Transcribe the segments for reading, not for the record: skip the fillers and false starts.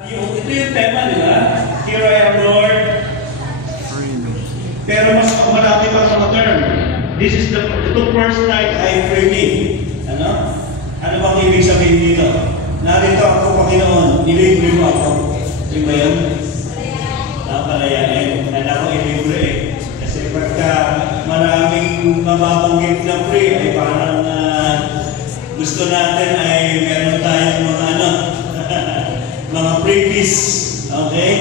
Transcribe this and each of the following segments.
Ito yung tema, di ba? Here I am, Lord. Pero mas marami pa sa term. This is the first night I pray me. Ano? Ano bang ibig sabihin dito? Narito ako, Panginoon, nilibre mo ako. Di ba yun? Palayain. Kaya ako ilibre eh. Kasi pagka maraming mababanggit na pray, ay parang gusto natin ay meron tayong mga mga previous. Okay?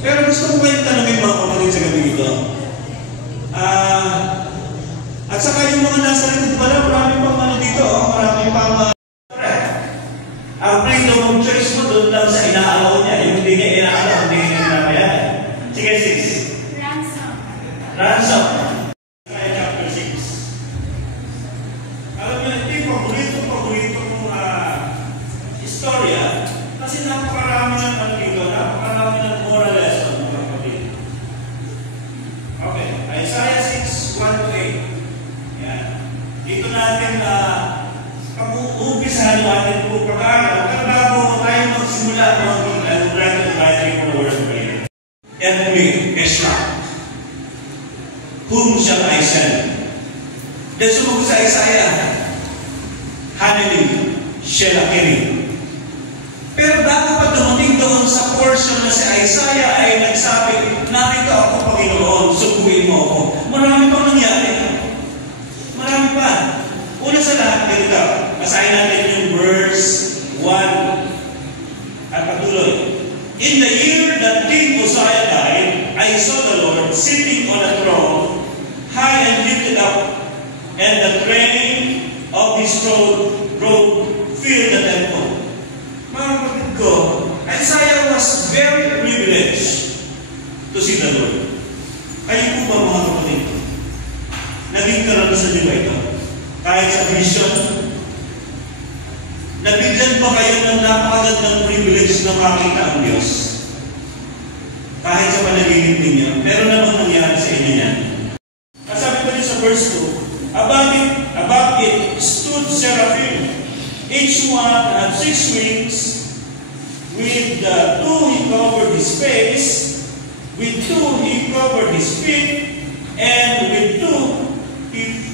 Pero gusto ko kayong tanongin mga kapatid sa gabi ito. At saka yung mga nasa likod pala, maraming pang dito. Maraming pang ang freedom of choice mo doon lang sa inaalaw niya. Yung hindi niya inaalaw, hindi niya inaalayan. Sige, 6. Ransom. Ransom. Chapter 6. Alam niyo, hindi paborito kong istorya. Kasi napakarami ng dito, napakarami ng moral lesson. Okay, Isaiah 6, 1-8. Yan. Dito natin pag-uugisahan natin po pag-aaral. Pero bago tayo magsimula writing for the word of prayer. And me, Ezra, whom shall I send? Then sumagot sa Isaiah, Hanani, Shelakiri. Pero bago pa dumating doon sa portion na si Isaiah ay nagsabi, narito ako, Panginoon, subuin mo ako. Marami pang nangyari. Marami pa. Una sa lahat, ganito. Basahin natin yung verse 1 at patuloy. In the year that King Uzziah died, I saw the Lord sitting on a throne, high and lifted up, and the train of his robe filled the temple. Mga kapatid ko, Isaiah was very privileged to see the Lord. Kayo po ba mga kapatid? Naging karanasan niyo ba ito? Kahit sa vision, nabigyan ba kayo ng napakagandang privilege na makita ang Diyos? Kahit sa panaginip ninyo, meron namang nangyari sa inyo yan. Kasabi ko niyo sa verse 2, above it stood seraphim. Each one had 6 wings. With 2 he covered his face, with 2 he covered his feet, and with 2 he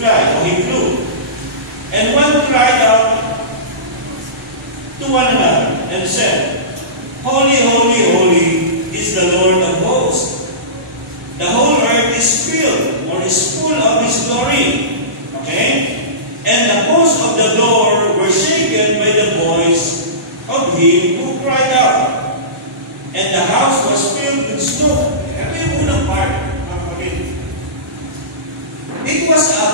flew. And one cried out to one another and said, Holy, holy, holy is the Lord of hosts. The whole earth is filled, or is full of his glory. Okay? And the posts of the door were shaken by the voice of him who cried out. And the house was filled with smoke. Ito yung unang part, mga kapatid. It was a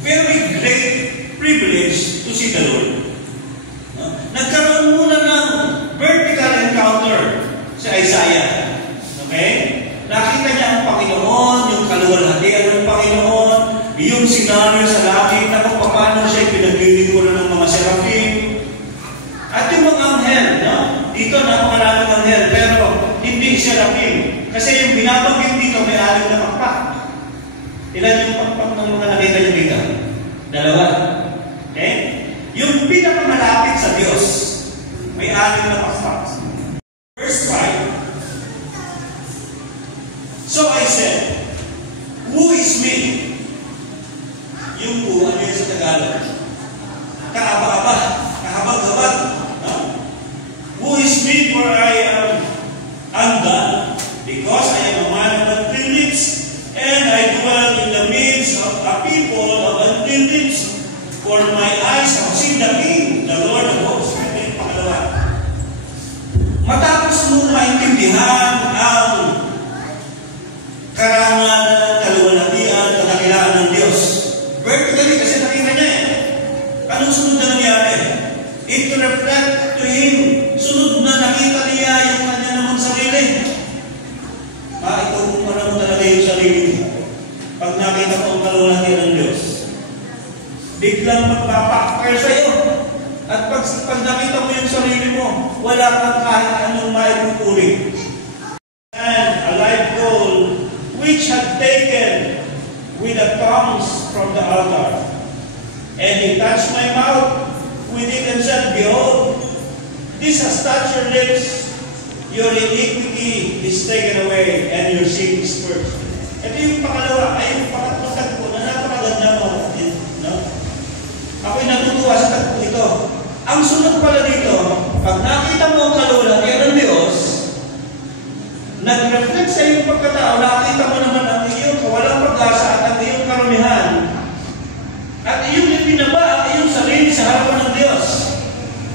very great privilege to see the Lord. Nagkaroon muna ng vertical encounter si Isaiah. Okay? Nakita niya ang Panginoon, yung kaluwalhatian ng Panginoon, yung senaryo sa langit na kung paano siya pinaglilingkuran ng mga seraphim. At yung mga anghel, no? Dito napakaraming anghel, pero hindi seraphim. Kasi yung binabanggit dito may 6 na pakpak. Ilan yung pakpak ng mga nakita niyo dito? 2. Okay? Yung pinakamalapit sa Diyos, may 6 na pakpak. Verse 5. So I said, who is me? Yung po, ano yun sa Tagalog? Kaaba-aba, kahabag-habag. Who is me, for I am undone, because I am a man of unclean lips, and I dwell in the midst of a people of unclean lips. For my eyes have seen the King, the Lord of hosts. Ito yung pangalawa. Matapos mo maintindihan ang karangalan, kaluwalhatian, kadakilaan ng Diyos. Vertically, kasi nakita niya eh. Anong sunod na nangyari? It reflect to him. Sunod na nakita niya yung kanya namang sarili. Ito para mo talaga yung sarili mo. Pag nakita ko ang kaluwalhatian ng Diyos, biglang magpapakpare sa iyo. At pag nakita mo yung sarili mo, wala kang kahit anong maipupuri. And a live coal which had taken with the tongues from the altar. And he touched my mouth with it and said, Behold, This has touched your lips, your iniquity is taken away, and your sin is purged. Ito yung pangalawa, ay yung pangatlong tagpo na napakaganda mga kapatid. No? Ako'y natutuwa sa tagpo ito. Ang sunod pala dito, pag nakita mo ang kalulagyan ng Diyos, nag-reflect sa iyong pagkatao, nakita mo naman ang iyong kawalang pag-asa at ang iyong karumihan, at iyong ipinaba ang iyong sarili sa harapan ng Diyos.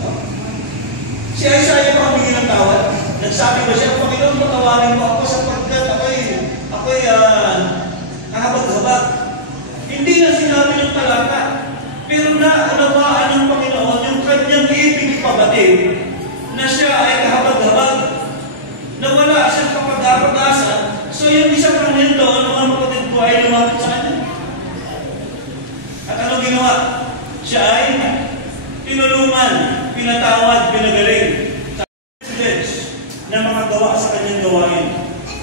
No? Si Isaiah pa humingi ng tawad. Nagsabi ba siya, Panginoon, patawarin mo ako sapagkat ako'y kahabag-habag. Hindi na sinabi ng talata, pero naunawaan ng Panginoon yung kanyang ibig ipabatid na siya ay kahabag-habag, na wala siyang kapag-asa. So yung isang anghel doon, mga kapatid ko ay lumapit sa kanya. At ano ginawa? Siya ay tinulungan, pinatawad, pinagaling. Sa message na makagawa sa kanyang gawain,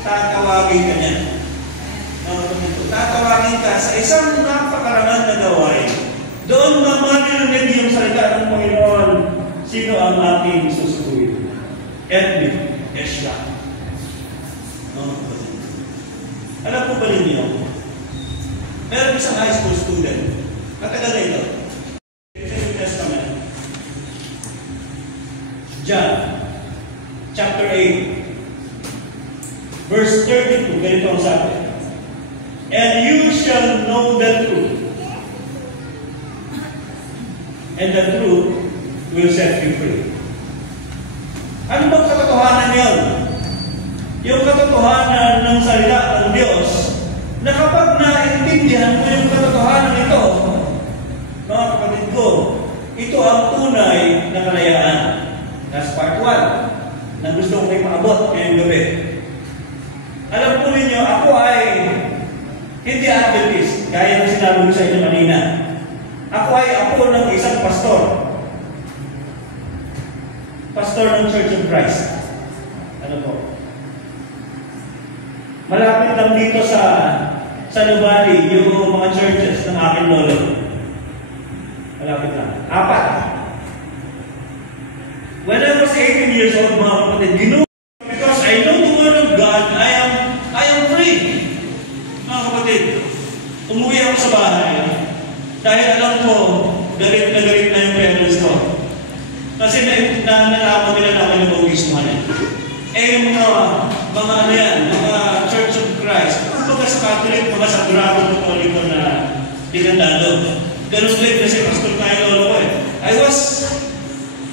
tatawagin ka niya. Tatawagin ka sa isang napakarangan na gawain. Doon mamarinig yung salita ng Panginoon, sino ang aking susukuin? Edwin Esha. Alam po ba ninyo? Meron isang high school student. Matagal na ito. Sa New Testament. John, chapter 8, verse 32, ganito ang sabi. And you shall know the truth, and the truth will set you free. Ano bang katotohanan yun? Yung katotohanan ng salita ng Diyos, na kapag naintindihan mo yung katotohanan ito, mga kapatid ko, ito ang tunay na kalayaan. That's part 1 na gusto ko kayo maabot ngayong gabi. Alam po ninyo, ako ay hindi Adventist, gaya ng sinabi ko sa inyo kanina. Ako ay apo ng isang pastor. Pastor ng Church of Christ. Ano po? Malapit lang dito sa Nubali, yung mga churches ng aking lolo. Malapit lang. 4. When I was 18 years old, mga kapatid, because I know the Word of God, I am free. Mga kapatid, umuwi ako sa bahay dahil alam ko, galit na yung parents ko. Kasi nalaman nila na ako yung bautismuhan eh. Yung mga ano yan, mga Church of Christ, kumbaga sa Catholic, mga sa Durado Katoliko na dinandado. Ganun din kasi pastor tayo lolo ko eh.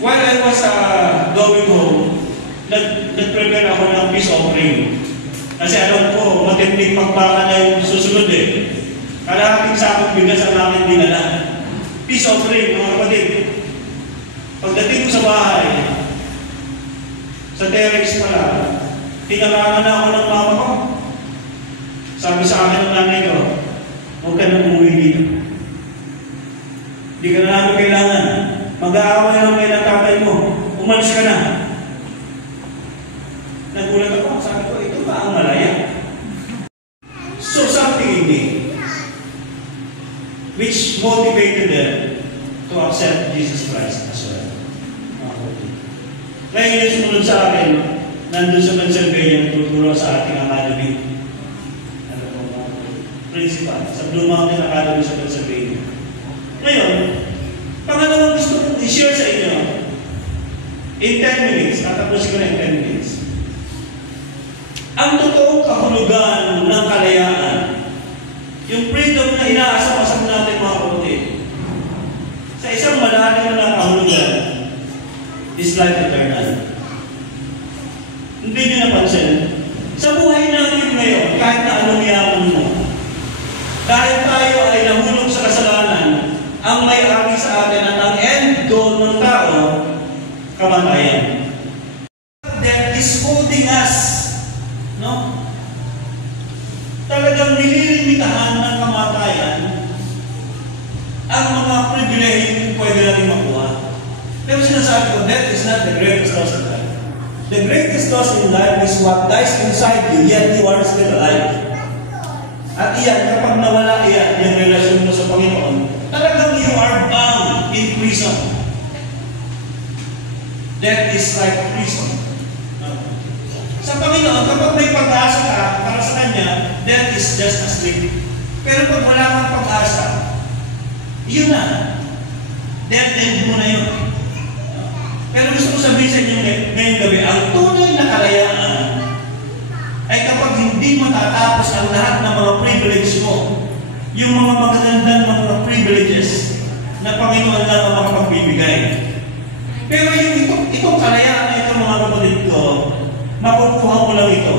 While I was going home, nag-prepare ako ng peace offering. Kasi alam ko, matinding pagpaka na yung susunod eh. Kalahating sakong bigas ang aking dinala. Peace offering, mga kapatid. Pagdating ko sa bahay, sa terrace pala, tinarangan na ako ng mama ko. Sabi sa akin ng nanay ko, huwag ka nang umuwi dito. Hindi ka na namin kailangan. Mag-aaway lang kayo ng tatay mo. Umalis ka na. Nagulat ako. Sabi ko, ito ba ang malaya? So something in me, which motivated them to accept Jesus Christ as well. Ngayon yung sumunod sa akin, nandun sa Pennsylvania, tuturo sa ating academy. Ano po, principal, sa Blue Mountain Academy sa Pennsylvania. Ngayon, pangalawang gusto kong i-share sa inyo, in 10 minutes, natapusin ko na in 10 minutes. Ang totoong kahulugan ng kalayaan, yung freedom na inaasam-asam natin mga kapatid, sa isang malalim na kahulugan, is life eternal. Hindi nyo napansin, sa buhay natin ngayon, kahit na anong yaman mo, dahil tayo ay nahulog sa kasalanan, ang may-ari sa atin at ang end goal ng tao, kamatayan. That is holding us, no? Talagang nililimitahan ng kamatayan ang mga pribilehyo pwede natin makuha. Pero sinasabi ko, death is not the greatest loss in life. The greatest loss in life is what dies inside you, yet you are still alive. At iyan, kapag nawala iyan, yung relasyon mo sa Panginoon, talagang you are bound in prison. Death is like prison. Sa Panginoon, kapag may pag-asa ka para sa Kanya, death is just a sleep. Pero pag wala kang pag-asa, yun na. Death end mo na yun. Pero gusto ko sabihin sa inyo ngayong gabi, ang tunay na kalayaan ay kapag hindi matatapos ang lahat ng mga privilege mo, yung mga magagandang mga privileges na Panginoon lang ang makapagbibigay. Pero yung itong kalayaan na ito, mga kapatid ko, makukuha mo lang ito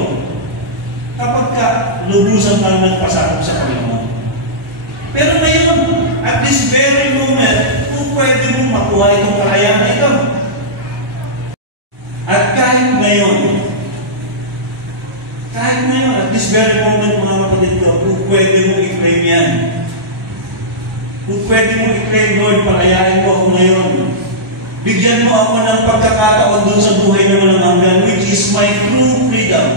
kapag ka lubusan ka nagpasakop sa Panginoon. Pero ngayon, at this very moment, kung pwede mong makuha itong kalayaan na ito. At kahit ngayon, at this very moment, mga kapatid ko, kung pwede mong i-claim yan. Kung pwede mong i-claim, Lord, palayain mo ako ngayon. Bigyan mo ako ng pagkakataon doon sa buhay na walang hanggan, which is my true freedom.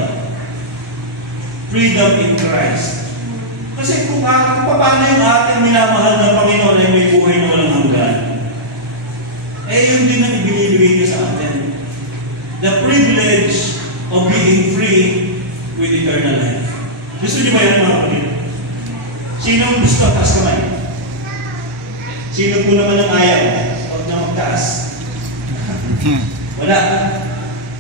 Freedom in Christ. Kasi kung paano yung ating minamahal na Panginoon ay may buhay na walang hanggan, yun din ang ibinibigay niya sa atin. The privilege of being free with eternal life. Gusto niyo ba yan, mga kapatid? Sino gusto taas kamay? Sino po naman ang ayaw? Huwag na magtaas. Wala.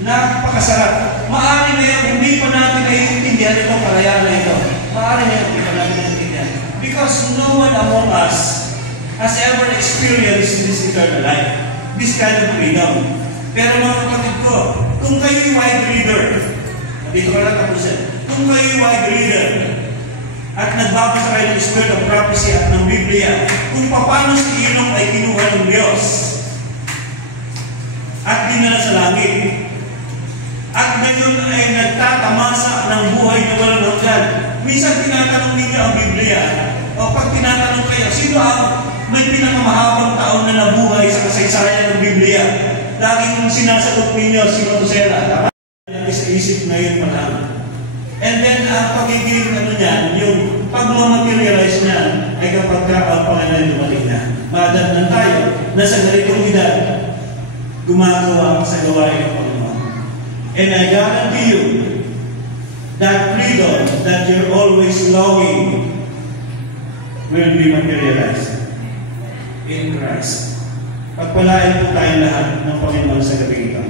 Napakasarap. Maaari na yan, hindi pa natin naiintindihan itong kalayaan na ito. Maaari na yan, hindi pa natin naiintindihan. Because no one among us has ever experienced this eternal life. This kind of freedom. Pero mga kapatid ko, kung kayo yung wide reader, dito ka lang tapusin, kung kayo yung wide reader, at nagbabasa kayo ng Spirit of Prophecy at ng Biblia, kung paano si Enoch ay kinuha ng Diyos, at dinala sa langit, at ngayon ay nagtatamasa ng buhay na walang hanggan. Minsan tinatanong ninyo ang Biblia, o pag tinatanong kayo, sino ang may pinakamahabang taon na nabuhay sa kasaysayan ng Biblia? Laging sinasagot ninyo si Methuselah. Sa isip na yun pa lang. And then, ang pagiging niyan, yung pag-materialize niya ay kapag ang Panginoon dumating na. Madatnan tayo na sa ganitong edad, gumagawa sa gawain ng Panginoon. And I guarantee you, that freedom that you're always longing will be materialized in Christ. Pagpalain po tayong lahat ng Panginoon sa gabi ito.